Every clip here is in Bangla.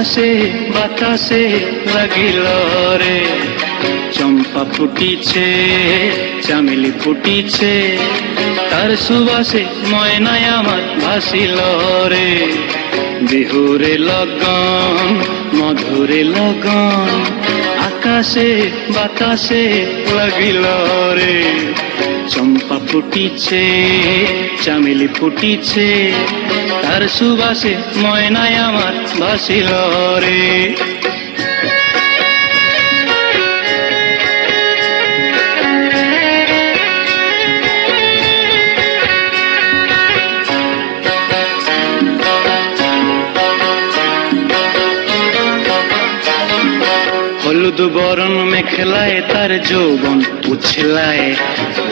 আকাশে বাতাসে লাগিল রে, চম্পা ফুটিছে চামেলি ফুটিছে, তার সুবাসে ময়নায় আমার ভাসিল রে। বিহুরে লগন মধুরে লগন, আকাশে বাতাসে লাগিল রে, চম্পা ফুটিছে চামেলি ফুটিছে, তার সুবাসে ময়নায় আমার ভাসিল রে। হলুদ বরণ মেখলায় তার যৌবন উছলায়,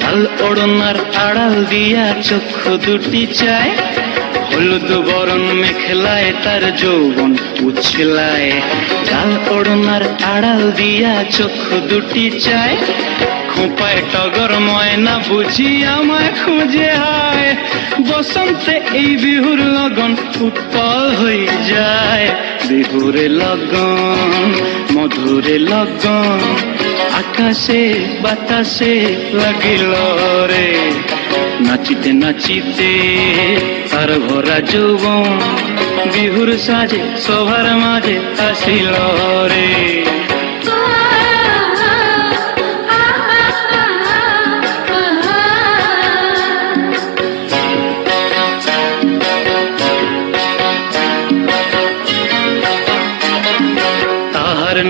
লাল ওড়নার আড়াল দিয়া চক্ষু দুটি চায়। হলুদ বরণ মেখলায় তার যৌবন উছলায়, লাল ওড়নার আড়াল দিয়া চক্ষু দুটি চায়। খোঁপায় টগর ময়না বুঝি আমায় খুঁজে হায়, বসন্তে এই বিহুর লগন উৎপল হয়ে যায়। বিহুরে লগন মধুরে লগন, আকাশে বাতাসে লাগিল রে, নাচিতে নাচিতে তার ভরা যৌবন, বিহুর সাজে সবার মাঝে আসিল রে।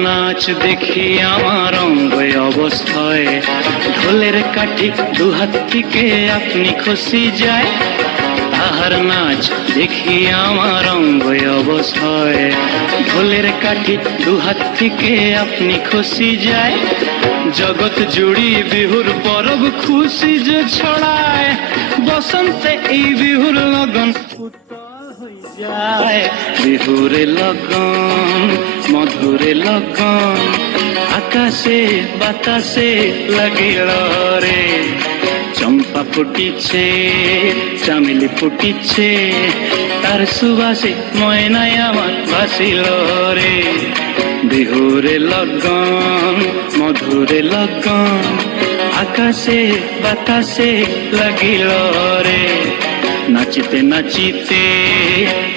নাচ দেখি আমার অঙ্গ অবস্থায়, ঢোলের কাঠি দুহাত থেকে আপনি খসি যায়। তাহার নাচ দেখি আমার অঙ্গ অবস্থায়, ঢোলের কাঠি দুহাত থেকে আপনি খসি যায়। জগৎ জুড়ি বিহুর পরব খুশি যে ছড়ায়, বসন্তে এই বিহুর লগন উৎপল হয়ে যায়। বিহুরে লগন মধুরে লগন, আকাশে বাতাসে লাগিল রে, চম্পা ফুটিছে চামেলি ফুটিছে, তার সুবাসে ময়নায় আমার ভাসিল রে। বিহুরে লগন মধুরে লগন, আকাশে বাতাসে লাগিল রে, নাচিতে নাচিতে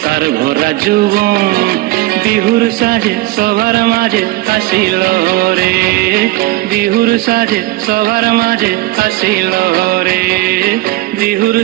তার ভরা যৌবন, বিহুর সাজে সবার মাঝে আসিল রে। বিহুর সাজে সবার মাঝে আসিল রে, বিহুর